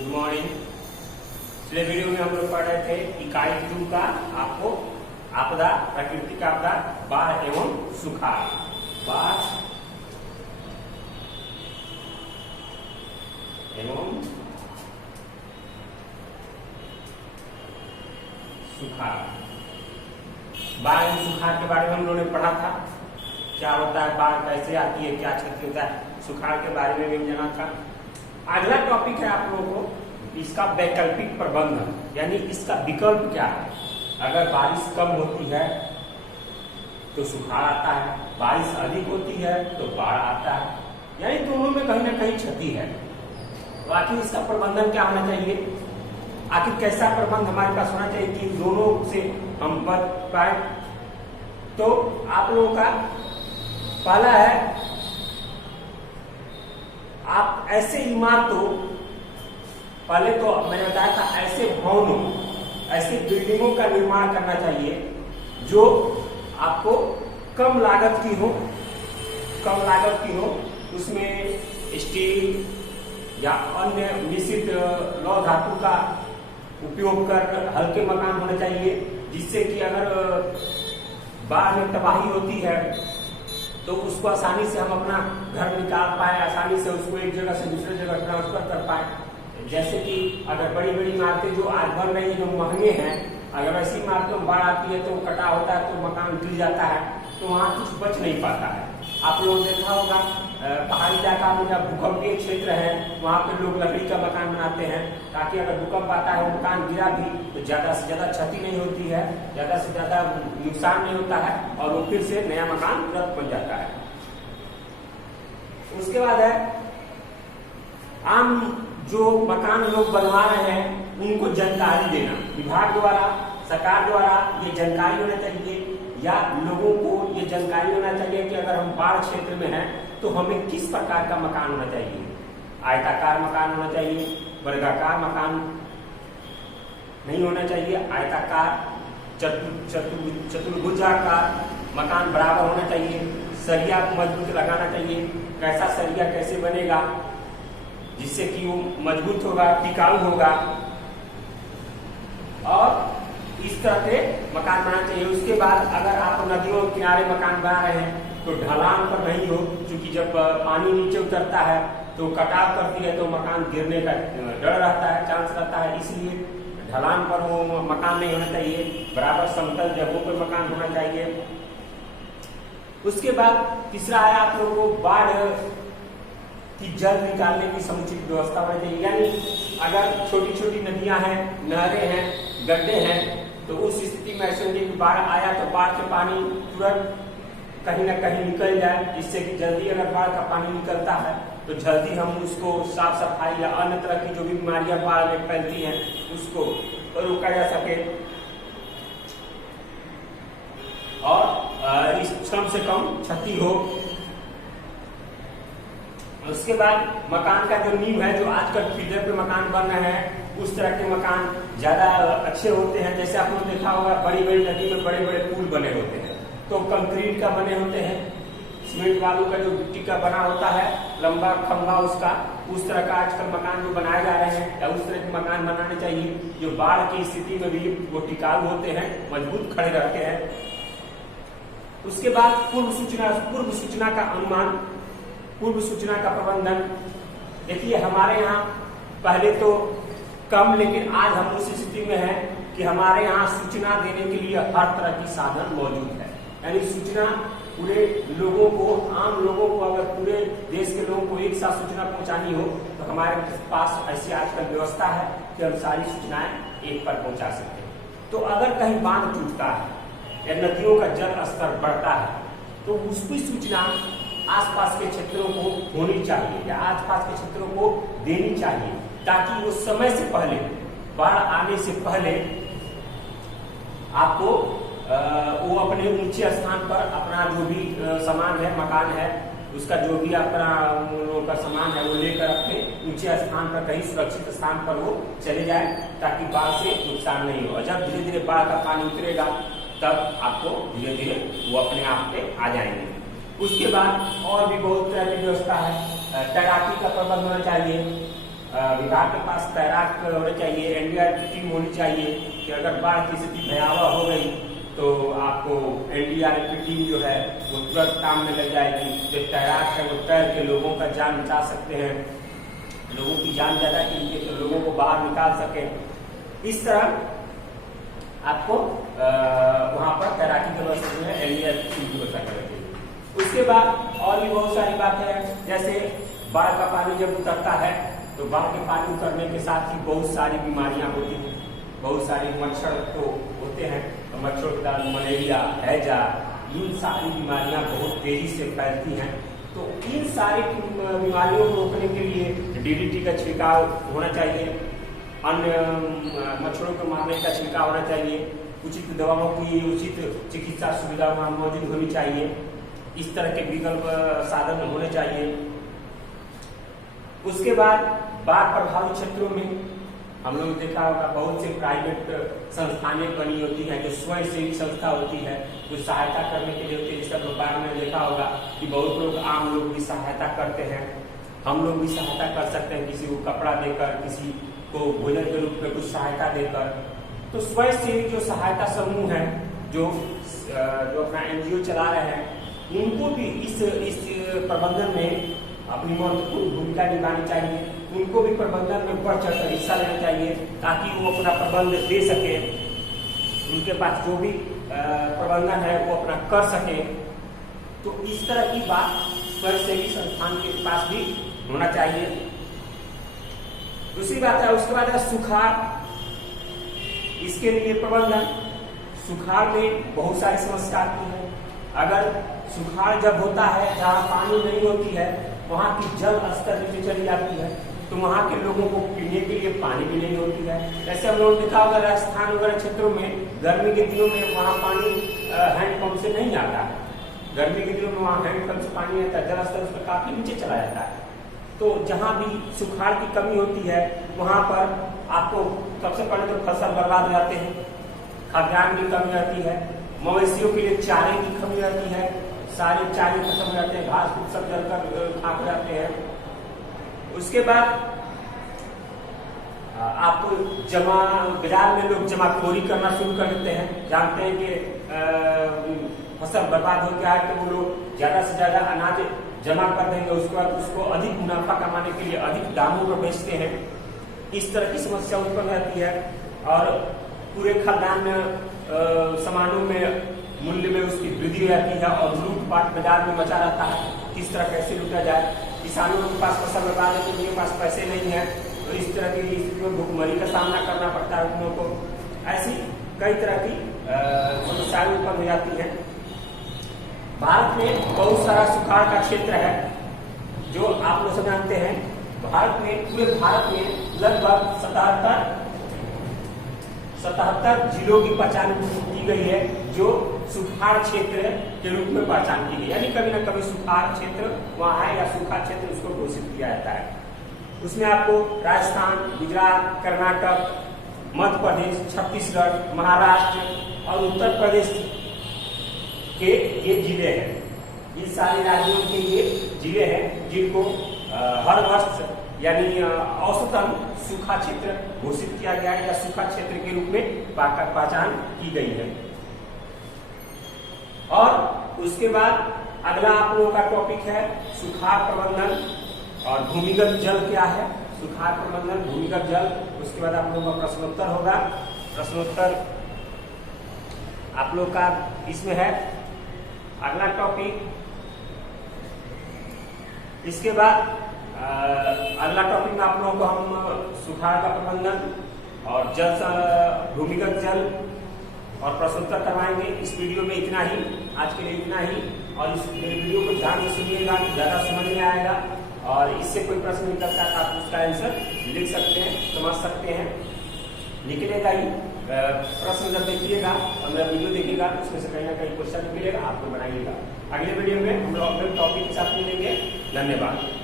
Good morning. पिछले video में हम लोग पढ़ रहे थे इकाई 2 का आपको आपदा, प्राकृतिक आपदा, बाढ़ एवं सुखाड़। बाढ़ एवं सुखाड़। बाढ़ एवं सुखाड़ के बारे में हम लोगों ने पढ़ा था, क्या होता है, बाढ़ कैसे आती है, क्या क्षति होता है। सुखाड़ के बारे में भी जाना था। अगला टॉपिक है आप लोगों को इसका वैकल्पिक प्रबंधन, यानी इसका विकल्प क्या है। अगर बारिश कम होती है तो सुखाड़ आता है, बारिश अधिक होती है तो बाढ़ आता है, यानी दोनों में कहीं ना कहीं क्षति है। तो आखिर इसका प्रबंधन क्या होना चाहिए, आखिर कैसा प्रबंध हमारे पास होना चाहिए कि दोनों से हम बच पाए। तो आप लोगों का पहला है, आप ऐसे इमारतों, पहले तो मैंने बताया था ऐसे भवनों, ऐसे बिल्डिंगों का निर्माण करना चाहिए जो आपको कम लागत की हो, उसमें स्टील या अन्य मिश्रित लौह धातु का उपयोग कर हल्के मकान होने चाहिए, जिससे कि अगर बाढ़ में तबाही होती है तो उसको आसानी से हम अपना घर निकाल पाए, आसानी से उसको एक जगह से दूसरे जगह ट्रांसफर कर पाए। जैसे कि अगर बड़ी बड़ी इमारतें जो आज बन रही है, जो महंगे हैं, अगर ऐसी इमारतों में बाढ़ आती है तो कटा होता है तो मकान गिर जाता है, तो वहाँ कुछ बच नहीं पाता है। आप लोगों ने देखा होगा पहाड़ी इलाका में जब भूकंपीय क्षेत्र है वहाँ पे लोग लकड़ी का मकान बनाते हैं, ताकि अगर भूकंप आता है, मकान गिरा भी तो ज्यादा से ज्यादा क्षति नहीं होती है, ज्यादा से ज्यादा नुकसान नहीं होता है और वो फिर से नया मकान तुरंत बन जाता है। उसके बाद है आम जो मकान लोग बनवा रहे हैं उनको जानकारी देना, विभाग द्वारा, सरकार द्वारा ये जानकारी होना चाहिए, या लोगों को ये जानकारी होना चाहिए कि अगर हम बाढ़ क्षेत्र में हैं तो हमें किस प्रकार का मकान होना चाहिए। आयताकार मकान होना चाहिए, वर्गाकार मकान नहीं होना चाहिए, आयताकार, चतुर्भुजाकार मकान बराबर होना चाहिए। सरिया को मजबूत लगाना चाहिए, कैसा सरिया कैसे बनेगा जिससे कि वो मजबूत होगा, टिकाऊ होगा, और इस तरह के मकान बनाना चाहिए। उसके बाद अगर आप नदियों के किनारे मकान बना रहे हैं तो ढलान पर नहीं हो, क्योंकि जब पानी नीचे उतरता है तो कटाव करती है तो मकान गिरने का डर रहता है, चांस रहता है, इसलिए ढलान पर वो मकान नहीं होना चाहिए। बराबर समतल जगहों पर मकान होना चाहिए। उसके बाद तीसरा है आप लोगों को बाढ़ की जल निकालने की समुचित व्यवस्था होनी चाहिए, यानी अगर छोटी छोटी नदियां हैं, नहरें हैं, गड्ढे हैं, तो उस स्थिति में ऐसे कि बाढ़ आया तो बाढ़ के पानी तुरंत कहीं ना कहीं निकल जाए, जिससे कि जल्दी अगर बाढ़ का पानी निकलता है तो जल्दी हम उसको साफ सफाई या अन्य तरह की जो भी बीमारियां बाढ़ में फैलती हैं उसको रोका जा सके, और इस कम से कम क्षति हो। उसके बाद मकान का जो नींव है, जो आजकल फीडर पे मकान बन रहे हैं, उस तरह के मकान ज्यादा अच्छे होते हैं। जैसे आप लोगों ने देखा होगा बड़ी बड़ी नदी में बड़े बड़े पुल बने होते हैं तो कंक्रीट का बने होते हैं, सीमेंट बालू का जो मिट्टी का बना होता है, लंबा खंभा उसका, उस तरह का आजकल मकान जो बनाए जा रहे हैं, या उस तरह के मकान बनाने चाहिए जो बाढ़ की स्थिति में भी वो टिकाऊ होते हैं, मजबूत खड़े रहते हैं। उसके बाद पूर्व सूचना का अनुमान, पूर्व सूचना का प्रबंधन। देखिए हमारे यहाँ पहले तो कम, लेकिन आज हम उस स्थिति में हैं कि हमारे यहाँ सूचना देने के लिए हर तरह की साधन मौजूद है, यानी सूचना पूरे लोगों को, आम लोगों को, अगर पूरे देश के लोगों को एक साथ सूचना पहुंचानी हो तो हमारे पास ऐसी आजकल व्यवस्था है कि हम सारी सूचनाएं एक पर पहुंचा सकते हैं। तो अगर कहीं बांध टूटता है या नदियों का जल स्तर बढ़ता है तो उसकी सूचना आसपास के क्षेत्रों को होनी चाहिए या आसपास के क्षेत्रों को देनी चाहिए, ताकि वो समय से पहले, बाढ़ आने से पहले आपको वो अपने ऊंचे स्थान पर अपना जो भी सामान है, मकान है, उसका जो भी अपना का सामान है वो लेकर अपने ऊंचे स्थान पर, कहीं सुरक्षित स्थान पर वो चले जाए, ताकि बाढ़ से नुकसान नहीं हो। जब धीरे धीरे बाढ़ का पानी उतरेगा तब आपको धीरे धीरे वो अपने आप पे आ जाएंगे। उसके बाद और भी बहुत तरह की व्यवस्था है, तैराकी का प्रबंध होना चाहिए, विभाग के पास तैराक होने चाहिए, एनडीआरएफ टीम होनी चाहिए कि अगर बाढ़ की स्थिति भयावह हो गई तो आपको एनडीआरएफ की टीम जो है वो तुरंत काम में लग जाएगी। जो तैराक है वो तैर के लोगों का जान बचा सकते हैं, लोगों की जान ज्यादा कीजिए तो लोगों को बाहर निकाल सके। इस तरह आपको वहां पर तैराकी की व्यवस्था जो है एनडीआरएफ की व्यवस्था करनी चाहिए। उसके बाद और भी बहुत सारी बातें हैं, जैसे बाढ़ का पानी जब उतरता है तो बाढ़ के पानी उतरने के साथ ही बहुत सारी बीमारियां होती हैं, बहुत सारे मच्छर तो होते हैं, मच्छर के कारण मलेरिया, हैजा, इन सारी बीमारियां बहुत तेजी से फैलती हैं। तो इन सारी बीमारियों को रोकने के लिए डीडीटी का छिड़काव होना चाहिए, अन्य मच्छरों को मारने का छिड़काव होना चाहिए, उचित दवाओं की उचित चिकित्सा सुविधा वहाँ मौजूद होनी चाहिए, इस तरह के विकल्प साधन होने चाहिए। उसके बाद बाढ़ प्रभावित क्षेत्रों में हम लोग देखा होगा बहुत से प्राइवेट संस्थानें बनी होती हैं, जो स्वयं सेवी संस्था होती है, जो सहायता करने के लिए होती है। जैसे बाढ़ में देखा होगा कि बहुत लोग, आम लोग भी सहायता करते हैं, हम लोग भी सहायता कर सकते हैं, किसी को कपड़ा देकर, किसी को भोजन के रूप में कुछ सहायता देकर। तो स्वयं सेवी जो सहायता समूह है, जो अपना एनजीओ चला रहे हैं, उनको भी इस प्रबंधन में अपनी महत्वपूर्ण भूमिका निभानी चाहिए, उनको भी प्रबंधन में बढ़ चढ़कर हिस्सा लेना चाहिए ताकि वो अपना प्रबंध दे सके, उनके पास जो भी प्रबंधन है वो अपना कर सके। तो इस तरह की बात स्वयंसेवी संस्थान के पास भी होना चाहिए। दूसरी बात है, उसके बाद है सुखाड़, इसके लिए प्रबंधन। सुखाड़ में बहुत सारी समस्या आती है। अगर सुखाड़ जब होता है, जहाँ पानी नहीं होती है, वहाँ की जल स्तर नीचे चली जाती है, तो वहाँ के लोगों को पीने के लिए पानी भी नहीं होती है। जैसे हम लोग देखा होगा राजस्थान वगैरह क्षेत्रों में गर्मी के दिनों में वहाँ पानी हैंडपंप से नहीं आता है, गर्मी के दिनों में वहाँ हैंडपंप से पानी आता है, जल स्तर उसका काफी नीचे चला जाता है। तो जहाँ भी सुखाड़ की कमी होती है वहाँ पर आपको सबसे पहले तो फसल बर्बाद हो जाते हैं, खाद्यान्न की कमी आती है, मवेशियों के लिए चारे की कमी आती है, सारे चारे खत्म हो जाते हैं, घास फूस सब जलकर खाक जाते हैं। उसके बाद आप बाजार में लोग जमाखोरी करना शुरू कर देते हैं, जानते हैं कि फसल बर्बाद हो गया है तो वो लोग ज्यादा से ज्यादा अनाज जमा कर देंगे, उसके बाद उसको अधिक मुनाफा कमाने के लिए अधिक दामों पर बेचते हैं। इस तरह की समस्या उत्पन्न रहती है और पूरे खाद्यान्न सामानों में मूल्य में उसकी वृद्धि रहती है और लूटपाट बाजार में मचा रहता है। किस तरह कैसे लूटा जाए, किसानों के पास फसल लगाने के लिए पास पैसे नहीं है, तो इस तरह की स्थिति में भुखमरी का सामना करना पड़ता है उन लोगों को। ऐसी कई तरह की समस्याएं उत्पन्न हो जाती है। भारत में बहुत सारा सुखाड़ का क्षेत्र है, जो आप लोग जानते हैं। भारत में, पूरे भारत में लगभग 77 जिलों की पहचान की गई है, जो सुखाड़ क्षेत्र के रूप में पहचान की गई, यानी कभी न कभी सुखाड़ क्षेत्र वहाँ है या सूखा क्षेत्र उसको घोषित किया जाता है। उसमें आपको राजस्थान, गुजरात, कर्नाटक, मध्य प्रदेश, छत्तीसगढ़, महाराष्ट्र और उत्तर प्रदेश के ये जिले हैं। इन सारे राज्यों के ये जिले हैं जिनको हर वर्ष यानी औसतन सूखा क्षेत्र घोषित किया गया है या सूखा क्षेत्र के रूप में पहचान की गई है। और उसके बाद अगला आप लोगों का टॉपिक है सुखाड़ प्रबंधन और भूमिगत जल क्या है। सुखाड़ प्रबंधन, भूमिगत जल, उसके बाद आप लोगों का प्रश्नोत्तर होगा। प्रश्नोत्तर आप लोग का इसमें है। अगला टॉपिक, इसके बाद अगला टॉपिक में आप लोगों को हम सुखाड़ का प्रबंधन और जल, भूमिगत जल और प्रश्नोत्तर करवाएंगे। इस वीडियो में इतना ही, आज के लिए इतना ही। और इस वीडियो को ध्यान से सुनिएगा, ज्यादा समझ में आएगा। और इससे कोई प्रश्न निकलता है आप उसका आंसर लिख सकते हैं, समझ सकते हैं, निकलेगा ही। प्रश्न जब देखिएगा और मेरा वीडियो देखिएगा तो उसमें से कहीं ना कहीं क्वेश्चन निकलेगा, आपको बनाइएगा। अगले वीडियो में हम लोग अपने टॉपिक के साथ मिलेंगे। धन्यवाद।